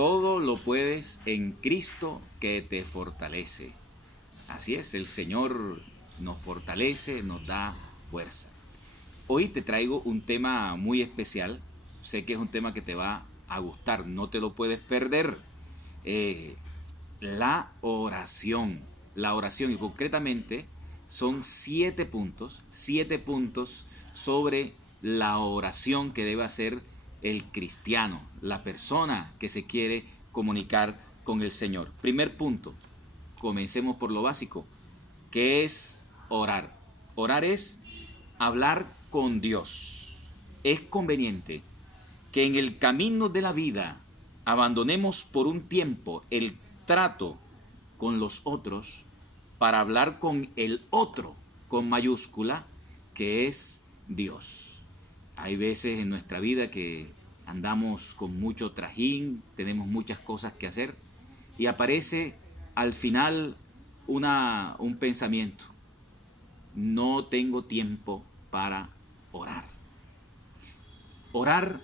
todo lo puedes en Cristo que te fortalece. Así es, el Señor nos fortalece, nos da fuerza. Hoy te traigo un tema muy especial. Sé que es un tema que te va a gustar, no te lo puedes perder. Eh, la oración. La oración, y concretamente son 7 puntos sobre la oración que debe hacer el cristiano, la persona que se quiere comunicar con el Señor. Primer punto, comencemos por lo básico, que es orar. Orar es hablar con Dios. Es conveniente que en el camino de la vida abandonemos por un tiempo el trato con los otros para hablar con el otro, con mayúscula, que es Dios. Hay veces en nuestra vida que andamos con mucho trajín, tenemos muchas cosas que hacer y aparece al final un pensamiento: no tengo tiempo para orar. Orar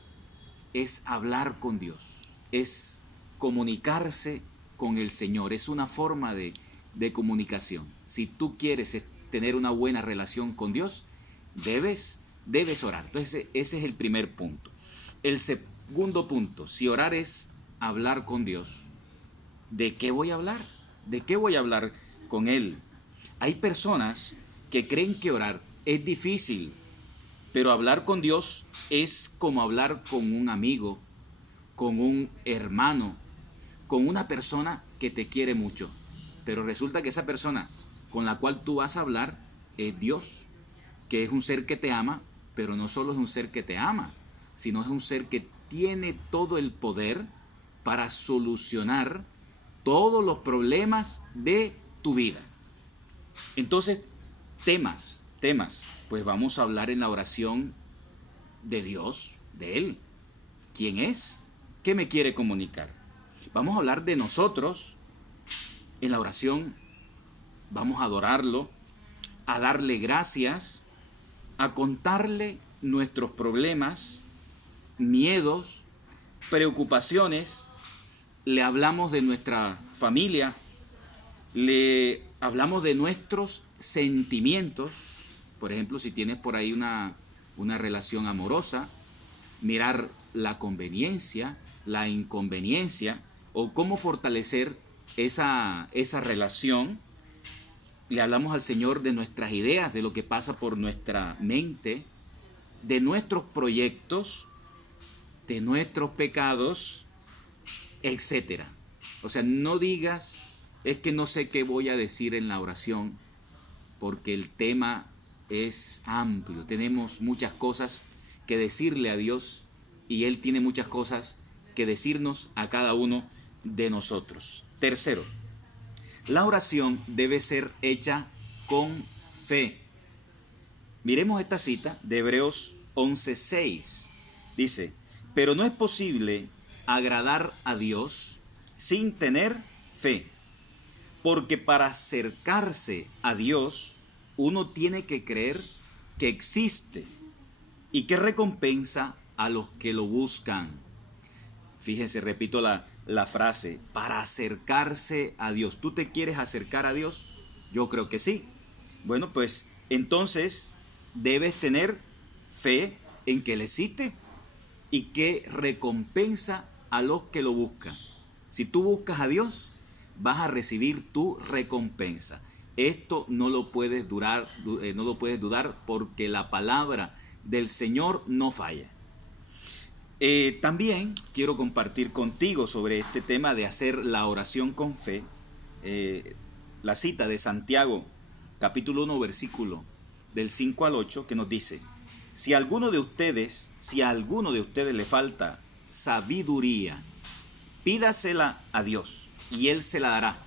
es hablar con Dios, es comunicarse con el Señor, es una forma de comunicación. Si tú quieres tener una buena relación con Dios, debes orar. Entonces ese es el primer punto. El segundo punto, si orar es hablar con Dios, ¿de qué voy a hablar? ¿De qué voy a hablar con Él? Hay personas que creen que orar es difícil, pero hablar con Dios es como hablar con un amigo, con un hermano, con una persona que te quiere mucho. Pero resulta que esa persona con la cual tú vas a hablar es Dios, que es un ser que te ama, pero no solo es un ser que te ama, sino es un ser que tiene todo el poder para solucionar todos los problemas de tu vida. Entonces, temas, pues vamos a hablar en la oración de Dios, de Él. ¿Quién es? ¿Qué me quiere comunicar? Vamos a hablar de nosotros. En la oración vamos a adorarlo, a darle gracias, a contarle nuestros problemas, miedos, preocupaciones. Le hablamos de nuestra familia, le hablamos de nuestros sentimientos. Por ejemplo, si tienes por ahí una relación amorosa, mirar la conveniencia, la inconveniencia o cómo fortalecer esa relación. Le hablamos al Señor de nuestras ideas, de lo que pasa por nuestra mente, de nuestros proyectos, de nuestros pecados, etcétera. O sea, no digas, es que no sé qué voy a decir en la oración, porque el tema es amplio. Tenemos muchas cosas que decirle a Dios y Él tiene muchas cosas que decirnos a cada uno de nosotros. Tercero, la oración debe ser hecha con fe. Miremos esta cita de Hebreos 11:6. Dice: pero no es posible agradar a Dios sin tener fe, porque para acercarse a Dios uno tiene que creer que existe y que recompensa a los que lo buscan. Fíjense, repito la frase, para acercarse a Dios. ¿Tú te quieres acercar a Dios? Yo creo que sí. Bueno, pues entonces debes tener fe en que Él existe y que recompensa a los que lo buscan. Si tú buscas a Dios, vas a recibir tu recompensa. Esto no lo puedes dudar porque la palabra del Señor no falla. También quiero compartir contigo sobre este tema de hacer la oración con fe. La cita de Santiago, capítulo 1, versículo del 5 al 8, que nos dice: si a alguno de ustedes le falta sabiduría, pídasela a Dios y Él se la dará.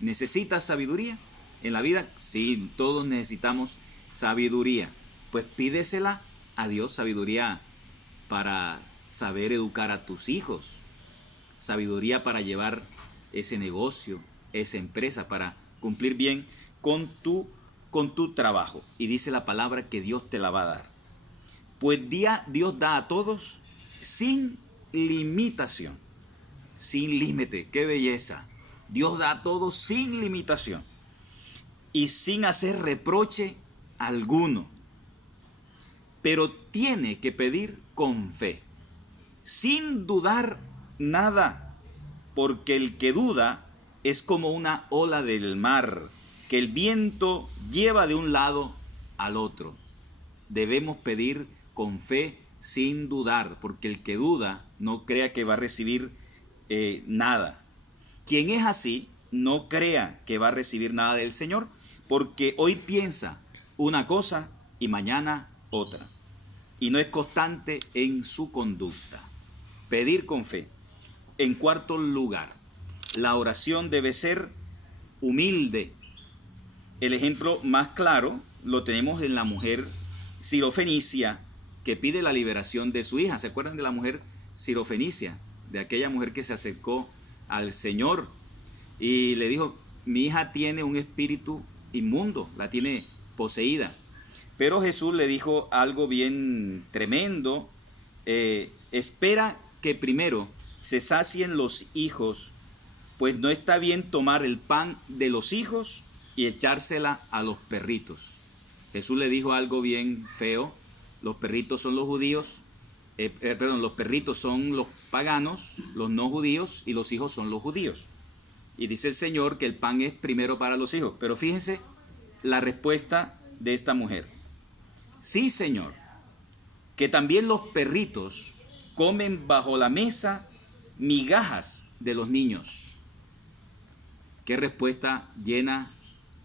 ¿Necesitas sabiduría en la vida? Sí, todos necesitamos sabiduría. Pues pídesela a Dios, sabiduría para saber educar a tus hijos, sabiduría para llevar ese negocio, esa empresa, para cumplir bien con tu trabajo. Y dice la palabra que Dios te la va a dar. Pues Dios da a todos sin limitación. sin límite. ¡Qué belleza! Dios da todo sin limitación y sin hacer reproche alguno. Pero tiene que pedir con fe, sin dudar nada, porque el que duda es como una ola del mar, que el viento lleva de un lado al otro. Debemos pedir con fe sin dudar, porque el que duda no crea que va a recibir nada. Quien es así, no crea que va a recibir nada del Señor, porque hoy piensa una cosa y mañana otra, y no es constante en su conducta. Pedir con fe. En cuarto lugar, la oración debe ser humilde. El ejemplo más claro lo tenemos en la mujer sirofenicia que pide la liberación de su hija. ¿Se acuerdan de la mujer sirofenicia? De aquella mujer que se acercó al Señor y le dijo: mi hija tiene un espíritu inmundo, la tiene poseída. Pero Jesús le dijo algo bien tremendo: espera que primero se sacien los hijos, pues no está bien tomar el pan de los hijos y echársela a los perritos. Jesús le dijo algo bien feo: los perritos son los judíos, los perritos son los paganos, los no judíos, y los hijos son los judíos. Y dice el Señor que el pan es primero para los hijos. Pero fíjense la respuesta de esta mujer: sí, Señor, que también los perritos comen bajo la mesa migajas de los niños. Qué respuesta llena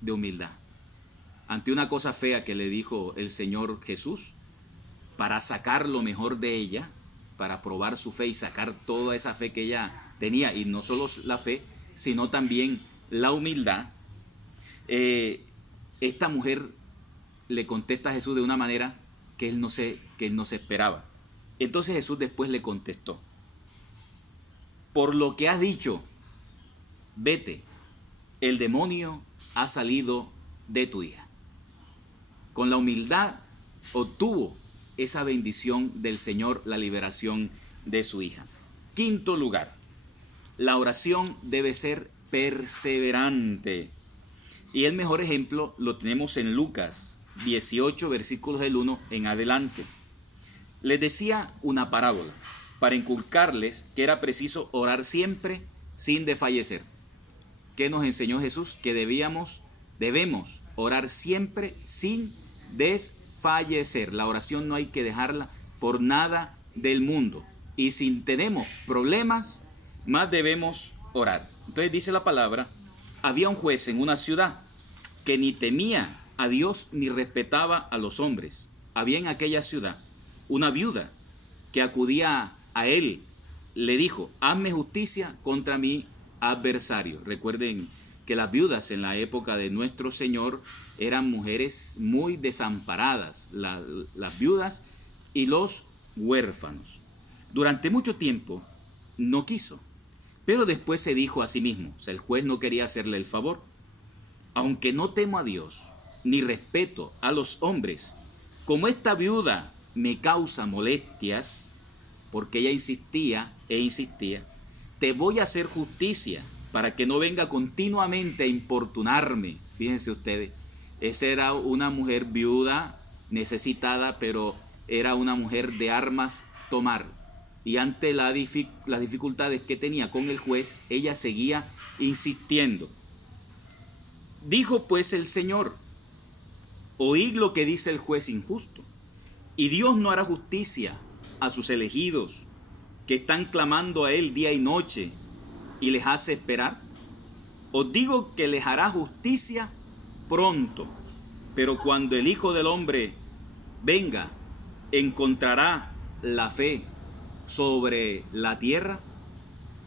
de humildad. Ante una cosa fea que le dijo el Señor Jesús, para sacar lo mejor de ella, para probar su fe y sacar toda esa fe que ella tenía, y no solo la fe, sino también la humildad, esta mujer le contesta a Jesús de una manera que él no se esperaba. Entonces Jesús después le contestó: por lo que has dicho, vete, el demonio ha salido de tu hija. Con la humildad obtuvo esa bendición del Señor, la liberación de su hija. Quinto lugar, la oración debe ser perseverante. Y el mejor ejemplo lo tenemos en Lucas 18, versículos del 1 en adelante. Les decía una parábola para inculcarles que era preciso orar siempre sin desfallecer. ¿Qué nos enseñó Jesús? Que debemos orar siempre sin desfallecer. La oración no hay que dejarla por nada del mundo. Y si tenemos problemas, más debemos orar. Entonces dice la palabra: había un juez en una ciudad que ni temía a Dios ni respetaba a los hombres. Había en aquella ciudad una viuda que acudía a él. Le dijo: hazme justicia contra mi adversario. Recuerden que las viudas en la época de nuestro Señor eran mujeres muy desamparadas, las viudas y los huérfanos. Durante mucho tiempo no quiso, pero después se dijo a sí mismo, o sea, el juez no quería hacerle el favor: aunque no temo a Dios ni respeto a los hombres, como esta viuda me causa molestias, porque ella insistía, te voy a hacer justicia para que no venga continuamente a importunarme. Fíjense ustedes, esa era una mujer viuda, necesitada, pero era una mujer de armas tomar. Y ante las dificultades que tenía con el juez, ella seguía insistiendo. Dijo pues el Señor: oíd lo que dice el juez injusto. Y Dios no hará justicia a sus elegidos, que están clamando a Él día y noche, y les hace esperar. Os digo que les hará justicia pronto. Pero cuando el Hijo del Hombre venga, ¿encontrará la fe sobre la tierra?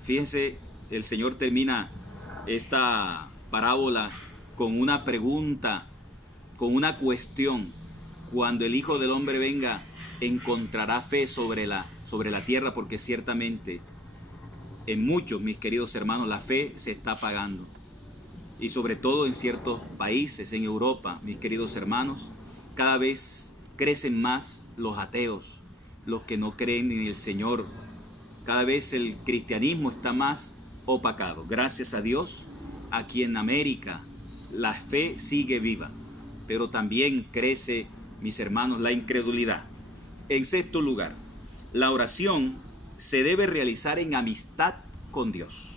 Fíjense, el Señor termina esta parábola con una pregunta, con una cuestión. Cuando el Hijo del Hombre venga, ¿encontrará fe sobre la tierra? Porque ciertamente en muchos, mis queridos hermanos, la fe se está apagando. Y sobre todo en ciertos países, en Europa, mis queridos hermanos, cada vez crecen más los ateos, los que no creen en el Señor. Cada vez el cristianismo está más opacado. Gracias a Dios, aquí en América la fe sigue viva, pero también crece, mis hermanos, la incredulidad. En sexto lugar, la oración se debe realizar en amistad con Dios.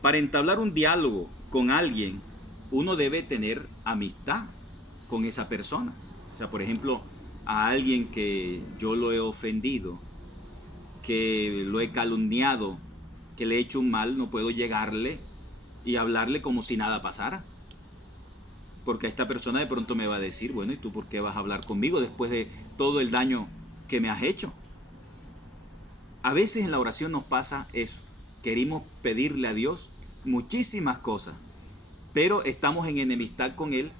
Para entablar un diálogo con alguien, uno debe tener amistad con esa persona. O sea, por ejemplo, a alguien que yo lo he ofendido, que lo he calumniado, que le he hecho un mal, no puedo llegarle y hablarle como si nada pasara. Porque esta persona de pronto me va a decir, bueno, ¿y tú por qué vas a hablar conmigo después de todo el daño que me has hecho? A veces en la oración nos pasa eso. Queremos pedirle a Dios muchísimas cosas, pero estamos en enemistad con Él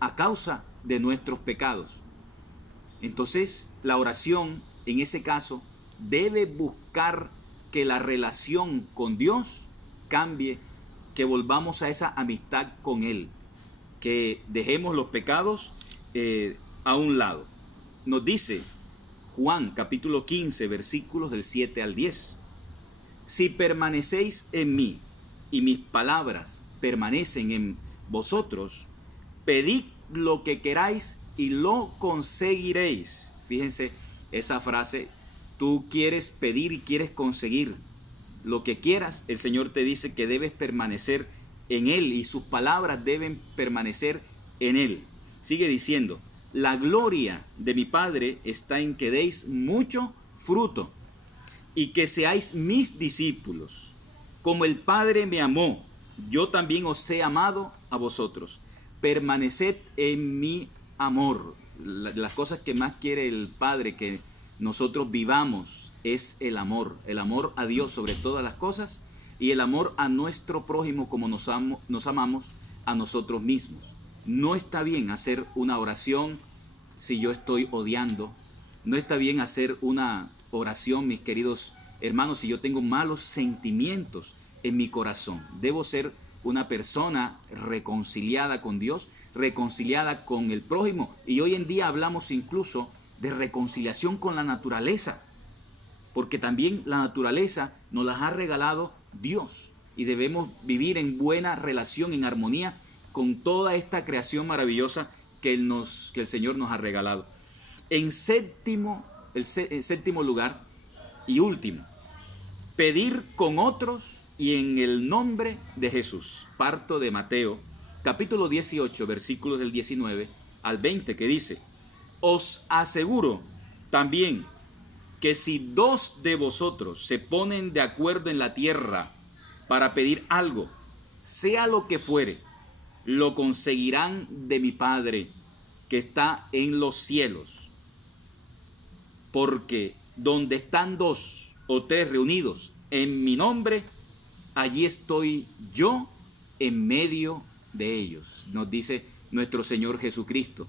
a causa de nuestros pecados. Entonces, la oración, en ese caso, debe buscar que la relación con Dios cambie, que volvamos a esa amistad con Él, que dejemos los pecados a un lado. Nos dice Juan capítulo 15, versículos del 7 al 10. Si permanecéis en mí y mis palabras permanecen en vosotros, pedid lo que queráis y lo conseguiréis. Fíjense esa frase, tú quieres pedir y quieres conseguir lo que quieras, el Señor te dice que debes permanecer en Él y sus palabras deben permanecer en Él. Sigue diciendo, la gloria de mi Padre está en que deis mucho fruto y que seáis mis discípulos. Como el Padre me amó, yo también os he amado a vosotros. Permaneced en mi amor. Las cosas que más quiere el Padre que nosotros vivamos es el amor a Dios sobre todas las cosas y el amor a nuestro prójimo como nos amamos a nosotros mismos. No está bien hacer una oración si yo estoy odiando. No está bien hacer una oración, mis queridos hermanos, si yo tengo malos sentimientos en mi corazón. Debo ser una persona reconciliada con Dios, reconciliada con el prójimo. Y hoy en día hablamos incluso de reconciliación con la naturaleza, porque también la naturaleza nos las ha regalado Dios y debemos vivir en buena relación, en armonía con toda esta creación maravillosa que el Señor nos ha regalado. En séptimo lugar y último, pedir con otros y en el nombre de Jesús. Parto de Mateo, capítulo 18, versículos del 19 al 20, que dice, os aseguro también que si dos de vosotros se ponen de acuerdo en la tierra para pedir algo, sea lo que fuere, lo conseguirán de mi Padre que está en los cielos. Porque donde están dos o tres reunidos en mi nombre, allí estoy yo en medio de ellos, nos dice nuestro Señor Jesucristo.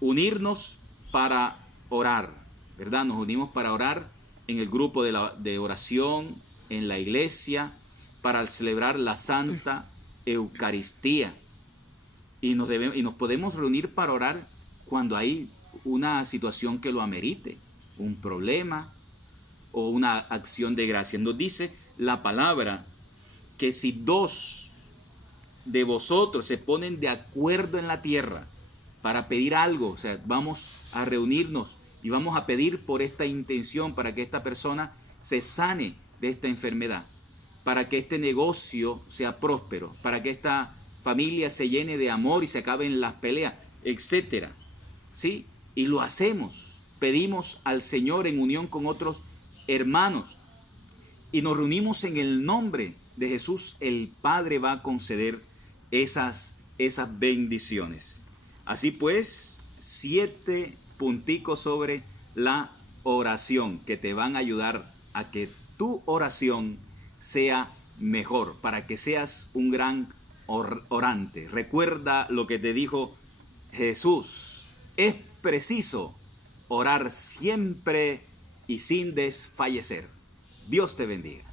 Unirnos para orar, ¿verdad? Nos unimos para orar en el grupo de oración, en la iglesia, para celebrar la Santa Eucaristía. Y nos podemos reunir para orar cuando hay una situación que lo amerite, un problema o una acción de gracia. Nos dice la palabra que si dos de vosotros se ponen de acuerdo en la tierra para pedir algo, o sea, vamos a reunirnos y vamos a pedir por esta intención, para que esta persona se sane de esta enfermedad, para que este negocio sea próspero, para que esta familia se llene de amor y se acaben las peleas, etcétera. ¿Sí? Y lo hacemos, pedimos al Señor en unión con otros hermanos y nos reunimos en el nombre de Jesús. El Padre va a conceder esas bendiciones. Así pues, 7 punticos sobre la oración que te van a ayudar a que tu oración sea mejor, para que seas un gran orante. Recuerda lo que te dijo Jesús: es preciso orar siempre y sin desfallecer. Dios te bendiga.